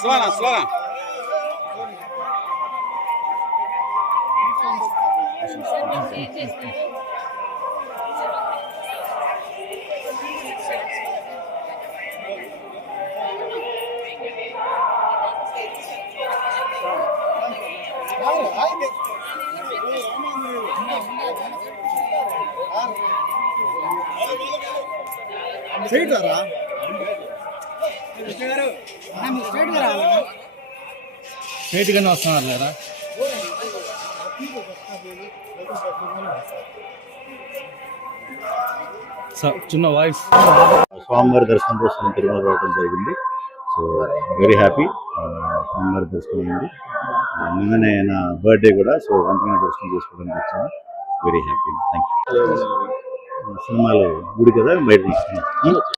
స్లోనా straight గానే వస్తున్నారు లేదా చిన్న వాయిస్. స్వామివారి దర్శనం కోసం తిరుమల రావడం జరిగింది. So very happy. స్వామివారి దర్శనం ఉంది. నిన్ననే నా బర్త్డే కూడా. సో వెంటనే దర్శనం చేసుకోవడానికి వచ్చాను. Very happy. Thank you. సినిమాలో గుడి కదా బయట తీసుకున్నాను.